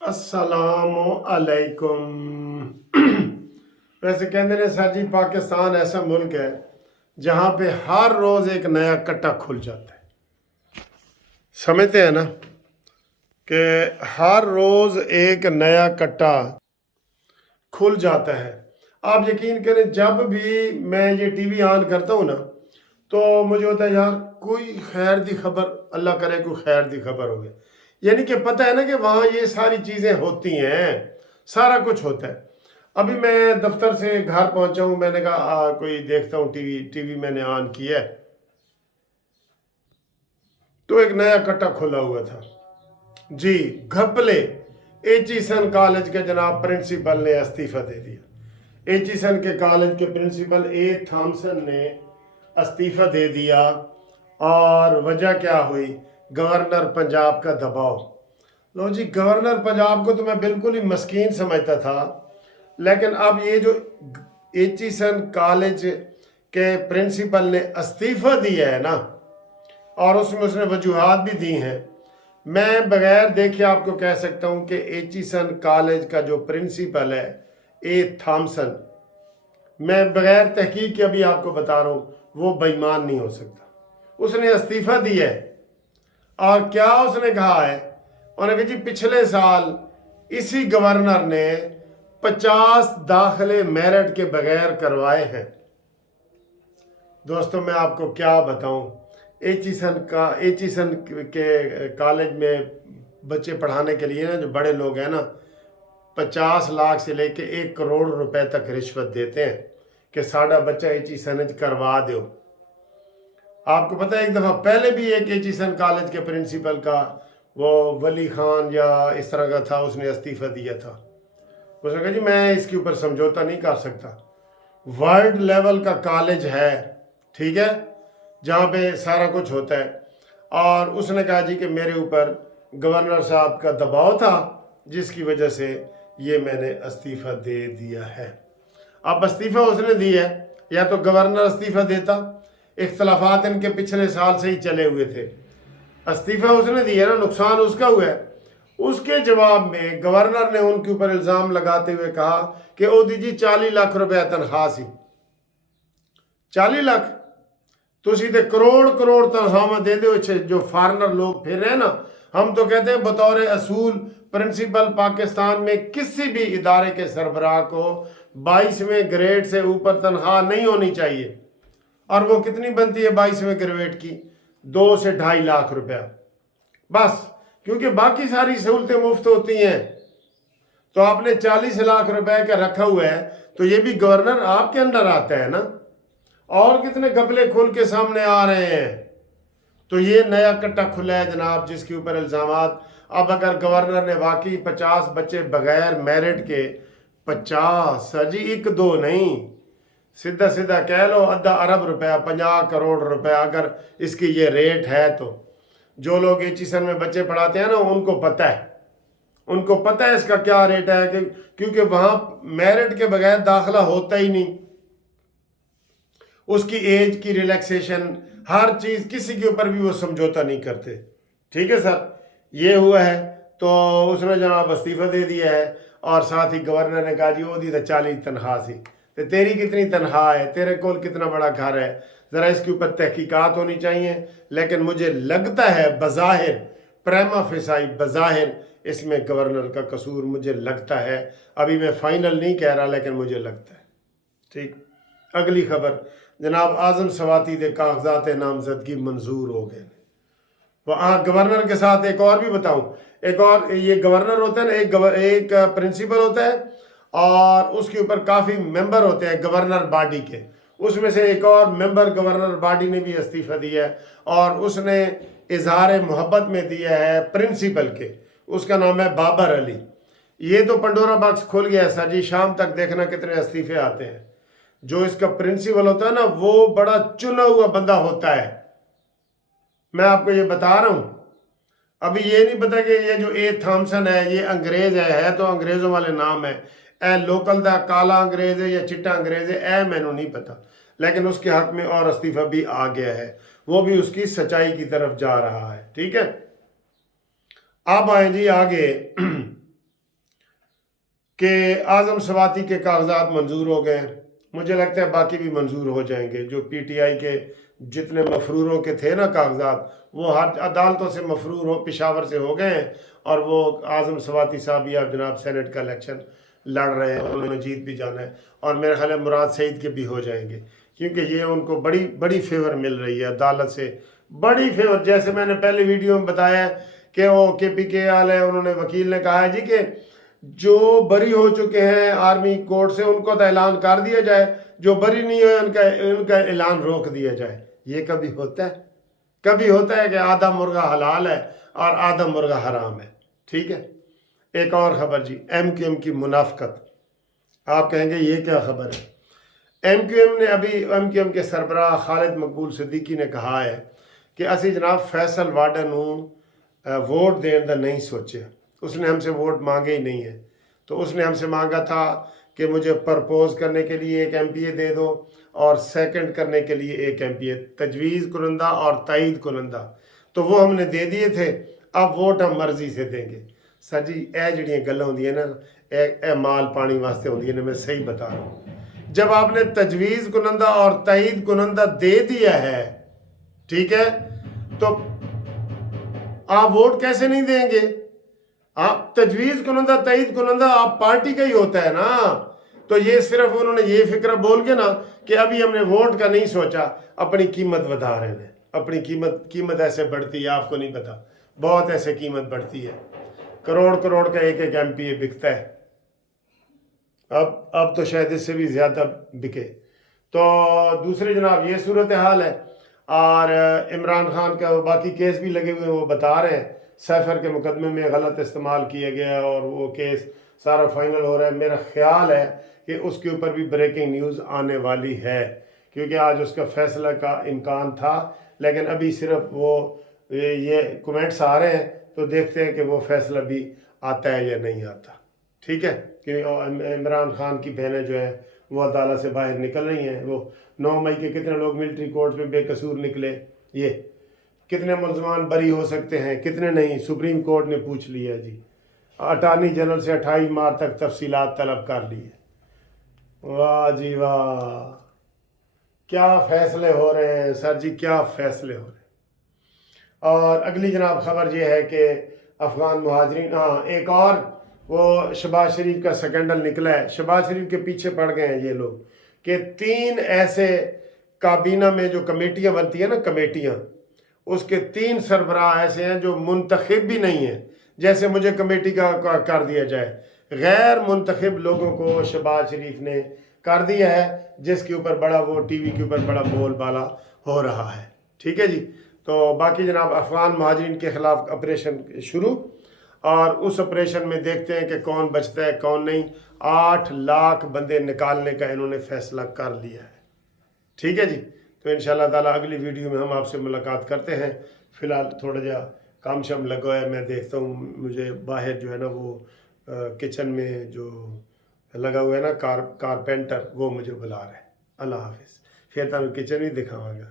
अस्सलामु अलैकुम। वैसे कहते हैं सर जी, पाकिस्तान ऐसा मुल्क है जहाँ पे हर रोज़ एक नया कट्टा खुल जाता है। समझते हैं ना कि हर रोज़ एक नया कट्टा खुल जाता है। आप यकीन करें, जब भी मैं ये टीवी ऑन करता हूँ ना, तो मुझे होता है यार कोई खैर दी खबर, अल्लाह करे कोई खैर दी खबर हो गई। यानी कि पता है ना कि वहाँ ये सारी चीज़ें होती हैं, सारा कुछ होता है। अभी मैं दफ्तर से घर पहुँचा हूँ, मैंने कहा कोई देखता हूँ टीवी मैंने ऑन किया है, तो एक नया कट्टा खुला हुआ था जी। घपले। एचिसन कॉलेज के जनाब प्रिंसिपल ने इस्तीफा दे दिया। एचिसन के कॉलेज के प्रिंसिपल ए थॉमसन ने इस्तीफा दे दिया। और वजह क्या हुई? गवर्नर पंजाब का दबाव। लो जी, गवर्नर पंजाब को तो मैं बिल्कुल ही मस्कीन समझता था, लेकिन अब ये जो एचिसन कॉलेज के प्रिंसिपल ने इस्तीफा दिया है ना, और उसमें उसने वजूहात भी दी हैं, मैं बगैर देखे आपको कह सकता हूं कि एचिसन कॉलेज का जो प्रिंसिपल है ए थॉमसन, मैं बगैर तहकीक के अभी आपको बता रहा हूं, वो बेईमान नहीं हो सकता। उसने इस्तीफा दिया है। और क्या उसने कहा है? उन्होंने कहा जी पिछले साल इसी गवर्नर ने 50 दाखिले मेरिट के बगैर करवाए हैं। दोस्तों मैं आपको क्या बताऊं, एचिसन के कॉलेज में बच्चे पढ़ाने के लिए ना, जो बड़े लोग हैं ना, 50 लाख से लेके 1 करोड़ रुपए तक रिश्वत देते हैं कि साड़ा बच्चा एचिसन करवा दो। आपको पता है, एक दफ़ा पहले भी एक एचिसन कॉलेज के प्रिंसिपल का, वो वली खान या इस तरह का था, उसने इस्तीफा दिया था। उसने कहा जी मैं इसके ऊपर समझौता नहीं कर सकता। वर्ल्ड लेवल का कॉलेज है, ठीक है, जहाँ पे सारा कुछ होता है। और उसने कहा जी कि मेरे ऊपर गवर्नर साहब का दबाव था, जिसकी वजह से ये मैंने इस्तीफा दे दिया है। अब इस्तीफा उसने दिया है, या तो गवर्नर इस्तीफा देता। इख्तलाफात इनके पिछले साल से ही चले हुए थे। इस्तीफा उसने दिया ना, नुकसान उसका हुआ है। उसके जवाब में गवर्नर ने उनके ऊपर इल्ज़ाम लगाते हुए कहा कि ओ दी जी 40 लाख रुपया तनख्वाह सी। 40 लाख तुसी ते करोड़ करोड़ तनख्वाह दे दो। जो फॉरनर लोग फिर रहे हैं ना, हम तो कहते हैं बतौर असूल प्रिंसिपल पाकिस्तान में किसी भी इदारे के सरबराह को 22वें ग्रेड से ऊपर तनख्वाह नहीं होनी चाहिए। और वो कितनी बनती है 22वें ग्रेड की? 2 से 2.5 लाख रुपया बस, क्योंकि बाकी सारी सहूलतें मुफ्त होती हैं। तो आपने 40 लाख रुपए का रखा हुआ है, तो ये भी गवर्नर आपके अंडर आता है ना। और कितने घपले खुल के सामने आ रहे हैं। तो ये नया कट्टा खुला है जनाब, जिसके ऊपर इल्ज़ामात। अब अगर गवर्नर ने वाकई 50 बच्चे बगैर मेरिट के, 50 सर जी, 1-2 नहीं, सीधा सीधा कह लो आधा अरब रुपया, 50 करोड़ रुपया अगर इसकी ये रेट है, तो जो लोग एचिसन में बच्चे पढ़ाते हैं ना, उनको पता है इसका क्या रेट है, क्योंकि वहां मेरिट के बगैर दाखिला होता ही नहीं। उसकी एज की रिलैक्सेशन, हर चीज, किसी के ऊपर भी वो समझौता नहीं करते। ठीक है सर, ये हुआ है। तो उसने जनाब इस्तीफा दे दिया है, और साथ ही गवर्नर ने कहा जी वो दी तो 40 तनख्वाह सी, तो तेरी कितनी तनख्वाह है, तेरे कोल कितना बड़ा घर है, ज़रा इसके ऊपर तहकीकात होनी चाहिए। लेकिन मुझे लगता है बज़ाहिर, प्रेमा फेसाई बज़ाहिर इसमें गवर्नर का कसूर मुझे लगता है। अभी मैं फाइनल नहीं कह रहा, लेकिन मुझे लगता है। ठीक, अगली खबर जनाब, आज़म सवाती के कागजात नामजदगी मंजूर हो गए। हाँ, गवर्नर के साथ एक और भी बताऊं, एक और, ये गवर्नर होता है ना, एक प्रिंसिपल होता है, और उसके ऊपर काफ़ी मेंबर होते हैं गवर्नर बॉडी के। उसमें से एक और मेंबर गवर्नर बॉडी ने भी इस्तीफा दिया है, और उसने इजहार मोहब्बत में दिया है प्रिंसिपल के। उसका नाम है बाबर अली। ये तो पंडोरा बॉक्स खुल गया है सर जी, शाम तक देखना कितने इस्तीफे आते हैं। जो इसका प्रिंसिपल होता है ना, वो बड़ा चुना हुआ बंदा होता है, मैं आपको ये बता रहा हूं। अभी ये नहीं पता कि ये जो ए थॉमसन है, ये अंग्रेज है तो अंग्रेजों वाले नाम है। ए लोकल दा काला अंग्रेज है या चिट्टा अंग्रेज है, ए मैनू नहीं पता। लेकिन उसके हक में और इस्तीफा भी आ गया है, वो भी उसकी सच्चाई की तरफ जा रहा है। ठीक है, अब आए जी आगे। کہ اعظم سواتی کے کاغذات منظور ہو گئے ہیں، مجھے لگتا ہے باقی بھی منظور ہو جائیں گے۔ جو پی ٹی آئی کے جتنے مفروروں کے تھے نا کاغذات، وہ ہر عدالتوں سے مفرور ہو، پشاور سے ہو گئے ہیں، اور وہ اعظم سواتی صاحب یا جناب سینٹ کا الیکشن لڑ رہے ہیں، انہوں نے جیت بھی جانا ہے، اور میرے خیال ہے مراد سعید کے بھی ہو جائیں گے، کیونکہ یہ ان کو بڑی بڑی فیور مل رہی ہے عدالت سے، بڑی فیور۔ جیسے میں نے پہلے ویڈیو میں بتایا ہے کہ وہ کے پی کے والے، انہوں نے وکیل نے کہا ہے جی کہ جو بری ہو چکے ہیں آرمی کورٹ سے ان کو تو اعلان کر دیا جائے، جو بری نہیں ہوئے ان کا اعلان روک دیا جائے۔ یہ کبھی ہوتا ہے؟ کبھی ہوتا ہے کہ آدھا مرغہ حلال ہے اور آدھا مرغہ حرام ہے؟ ٹھیک ہے۔ ایک اور خبر جی، ایم کیو ایم کی منافقت۔ آپ کہیں گے یہ کیا خبر ہے؟ ایم کیو ایم نے ابھی، ایم کیو ایم کے سربراہ خالد مقبول صدیقی نے کہا ہے کہ اسی جناب فیصل واڈا نوں ووٹ دین دا نہیں سوچے، اس نے ہم سے ووٹ مانگے ہی نہیں ہے۔ تو اس نے ہم سے مانگا تھا کہ مجھے پرپوز کرنے کے لیے ایک ایم پی اے دے دو اور سیکنڈ کرنے کے لیے ایک ایم پی اے، تجویز کنندہ اور تائید کنندہ، تو وہ ہم نے دے دیے تھے، اب ووٹ ہم مرضی سے دیں گے۔ سر جی اے جڑیاں گلاں ہوندیاں نا، اے مال پانی واسطے ہوندیاں نے، میں صحیح بتا رہا ہوں۔ جب آپ نے تجویز کنندہ اور تائید کنندہ دے دیا ہے، ٹھیک ہے، تو آپ ووٹ کیسے نہیں دیں گے؟ آپ تجویز کنندہ تائید کنندہ آپ پارٹی کا ہی ہوتا ہے نا۔ تو یہ صرف انہوں نے یہ فکرہ بول کے نا کہ ابھی ہم نے ووٹ کا نہیں سوچا، اپنی قیمت بتا رہے ہیں۔ اپنی قیمت ایسے بڑھتی ہے، آپ کو نہیں پتا، بہت ایسے قیمت بڑھتی ہے، کروڑ کروڑ کا ایک ایک ایم پی اے بکتا ہے، اب تو شاید اس سے بھی زیادہ بکے۔ تو دوسری جناب یہ صورتحال ہے، اور عمران خان کا باقی کیس بھی لگے ہوئے، وہ بتا رہے ہیں سیفر کے مقدمے میں غلط استعمال کیا گیا، اور وہ کیس سارا فائنل ہو رہا ہے۔ میرا خیال ہے کہ اس کے اوپر بھی بریکنگ نیوز آنے والی ہے، کیونکہ آج اس کا فیصلہ کا امکان تھا، لیکن ابھی صرف وہ یہ کومنٹس آ رہے ہیں، تو دیکھتے ہیں کہ وہ فیصلہ بھی آتا ہے یا نہیں آتا۔ ٹھیک ہے، کہ عمران خان کی بہنیں جو ہیں وہ عدالت سے باہر نکل رہی ہیں۔ وہ 9 مئی کے کتنے لوگ ملٹری کورٹ میں بے قصور نکلے، یہ کتنے ملزمان بری ہو سکتے ہیں، کتنے نہیں، سپریم کورٹ نے پوچھ لیا جی، اٹارنی جنرل سے 28 مارچ تک تفصیلات طلب کر لی ہے۔ واہ جی واہ، کیا فیصلے ہو رہے ہیں سر جی، کیا فیصلے ہو رہے ہیں۔ اور اگلی جناب خبر یہ ہے کہ افغان مہاجرین، ایک اور وہ شہباز شریف کا سکینڈل نکلا ہے، شہباز شریف کے پیچھے پڑ گئے ہیں یہ لوگ، کہ 3 ایسے کابینہ میں جو کمیٹیاں بنتی ہیں نا، کمیٹیاں، اس کے 3 سربراہ ایسے ہیں جو منتخب بھی نہیں ہیں، جیسے مجھے کمیٹی کا کر دیا جائے، غیر منتخب لوگوں کو شہباز شریف نے کر دیا ہے، جس کے اوپر بڑا وہ ٹی وی کے اوپر بڑا بول بالا ہو رہا ہے۔ ٹھیک ہے جی، تو باقی جناب افغان مہاجرین کے خلاف آپریشن شروع، اور اس آپریشن میں دیکھتے ہیں کہ کون بچتا ہے کون نہیں۔ 8 لاکھ بندے نکالنے کا انہوں نے فیصلہ کر لیا ہے۔ ٹھیک ہے جی، تو انشاءاللہ تعالیٰ اگلی ویڈیو میں ہم آپ سے ملاقات کرتے ہیں۔ فی الحال تھوڑا جا کام شام لگا ہے، میں دیکھتا ہوں، مجھے باہر جو ہے نا وہ کچن میں جو لگا ہوا ہے نا کارپینٹر، وہ مجھے بلا رہا ہے۔ اللہ حافظ، پھر تمہیں کچن ہی دکھاؤں گا۔